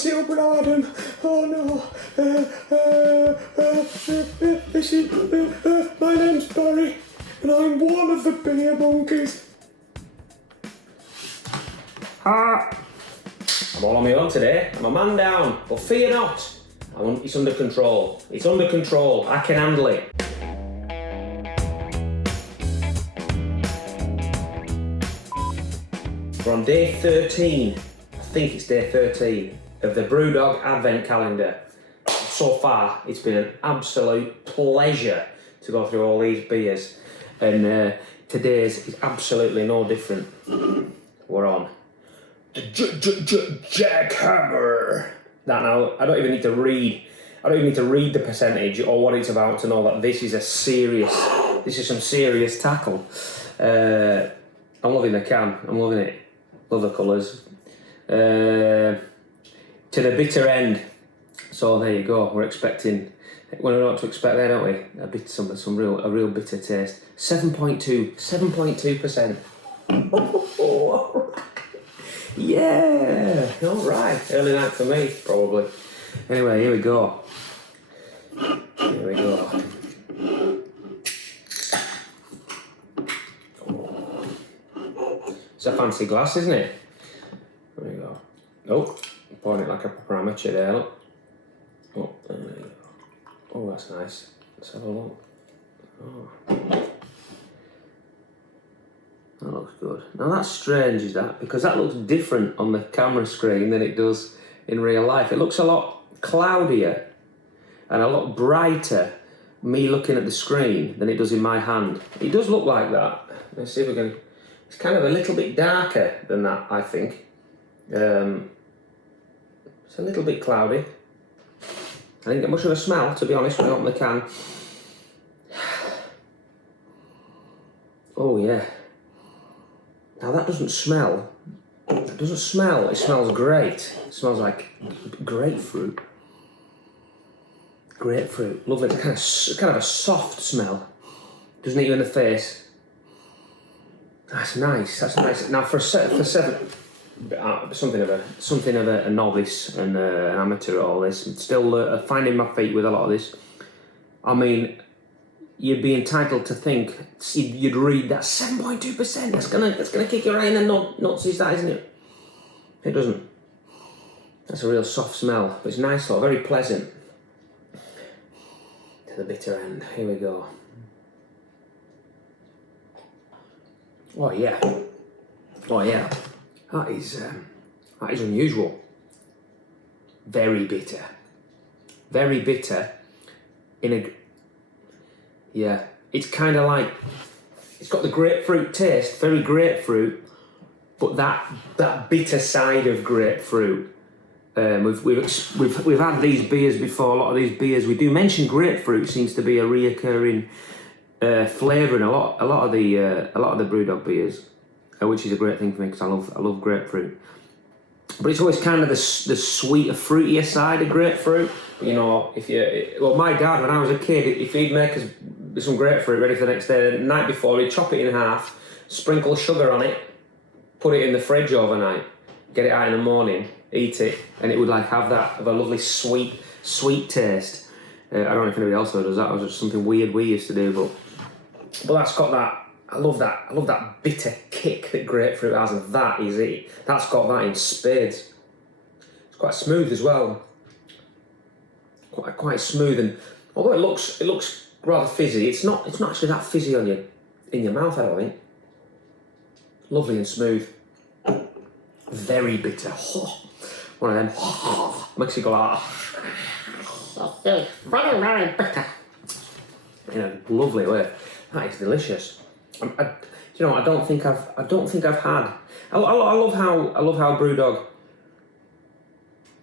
sit up with Adam. Oh no. My name's Barry, and I'm one of the beer monkeys. I'm all on my own today. I'm a man down, but fear not. It's under control. It's under control. I can handle it. We're on day 13. I think it's day 13 of the Brewdog Advent Calendar. So far, it's been an absolute pleasure to go through all these beers, and today's is absolutely no different. We're on the Jackhammer. That now, I don't even need to read the percentage or what it's about to know that this is some serious tackle. I'm loving the can. I'm loving it. Love the colours. To the bitter end. So there you go. We're expecting. We know what to expect there, don't we? A real bitter taste. 7.2%. Yeah. All right. Early night for me, probably. Anyway, here we go. It's a fancy glass, isn't it? There we go. Oh, pouring it like a proper amateur there, look. Oh, there we go. Oh, that's nice. Let's have a look. Oh. That looks good. Now that's strange, is that? Because that looks different on the camera screen than it does in real life. It looks a lot cloudier and a lot brighter, me looking at the screen, than it does in my hand. It does look like that. Let's see if we can... It's kind of a little bit darker than that, I think. It's a little bit cloudy. I didn't get much of a smell, to be honest, when I opened the can. Oh, yeah. Now, that doesn't smell. It smells great. It smells like grapefruit. Grapefruit. Lovely. It's kind of a soft smell. Doesn't hit you in the face. That's nice. Now for something of a novice and an amateur at all this, still finding my feet with a lot of this. I mean, you'd be entitled to think you'd read that 7.2%. That's gonna kick you right in the nuts, is that, isn't it? It doesn't. That's a real soft smell. But it's nice though, very pleasant. To the bitter end. Here we go. Oh yeah. That is unusual. Very bitter. Yeah, it's kind of like, it's got the grapefruit taste, very grapefruit, but that bitter side of grapefruit. We've had these beers before. A lot of these beers we do mention grapefruit seems to be a reoccurring flavour in a lot of the Brewdog beers, which is a great thing for me because I love grapefruit. But it's always kind of the sweeter, fruitier side of grapefruit. You know, my dad, when I was a kid, if he'd make us some grapefruit ready for the next day, the night before, he'd chop it in half, sprinkle sugar on it, put it in the fridge overnight, get it out in the morning, eat it, and it would have a lovely sweet taste. I don't know if anybody else does that. It was just something weird we used to do, but that's got that. I love that bitter kick that grapefruit has, and that is it. That's got that in spades. It's quite smooth as well. Quite smooth, and although it looks rather fizzy, it's not actually that fizzy in your mouth, I don't think. Lovely and smooth. Very bitter. One of them makes you go like that. Very bitter. In a lovely way. That is delicious. I don't think I've had. I love how Brewdog.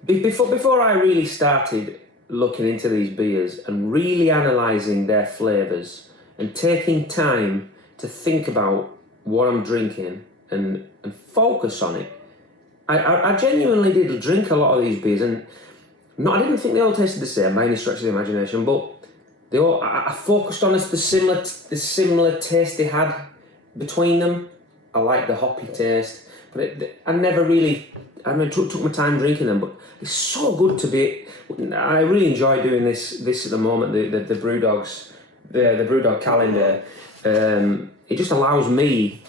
Before I really started looking into these beers and really analysing their flavours and taking time to think about what I'm drinking and focus on it, I genuinely did drink a lot of these beers, and I didn't think they all tasted the same by any stretch of the imagination, but I focused on the similar taste they had between them. I liked the hoppy taste. But I never really, took my time drinking them. But it's so good to be. I really enjoy doing this at the moment. The Brewdogs, the Brewdog calendar. It just allows me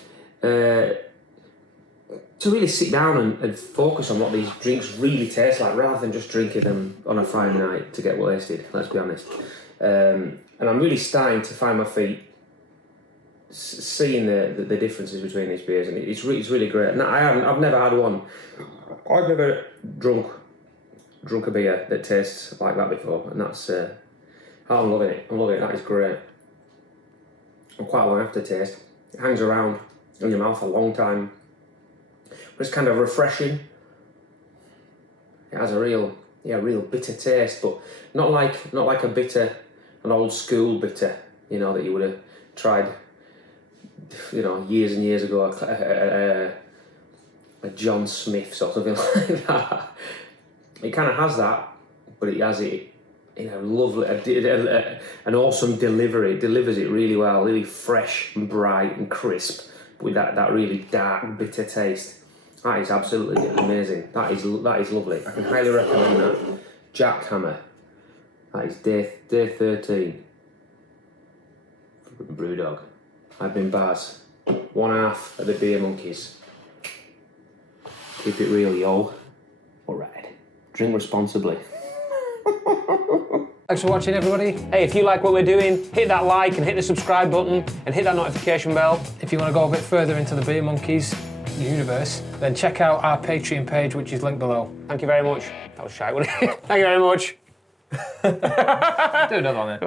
to really sit down and focus on what these drinks really taste like, rather than just drinking them on a Friday night to get wasted. Let's be honest. And I'm really starting to find my feet, seeing the differences between these beers, and it's really great. And I've never had one. I've never drunk a beer that tastes like that before, and that's I'm loving it. That is great. And quite a long aftertaste. It hangs around in your mouth a long time. But it's kind of refreshing. It has a real bitter taste, but not like a bitter, an old school bitter, that you would have tried, years and years ago, a John Smith's or something like that. It kind of has that, but it has it in a lovely, an awesome delivery. It delivers it really well, really fresh and bright and crisp, with that really dark, bitter taste. That is absolutely amazing. That is lovely. I can highly recommend that. Jackhammer. That is day 13 from Brewdog. I've been Baz. One half of the Beer Monkeys. Keep it real, yo. Alright. Drink responsibly. Thanks for watching, everybody. Hey, if you like what we're doing, hit that like and hit the subscribe button and hit that notification bell. If you want to go a bit further into the Beer Monkeys universe, then check out our Patreon page, which is linked below. Thank you very much. That was shy, wasn't it? Thank you very much. Do another one then.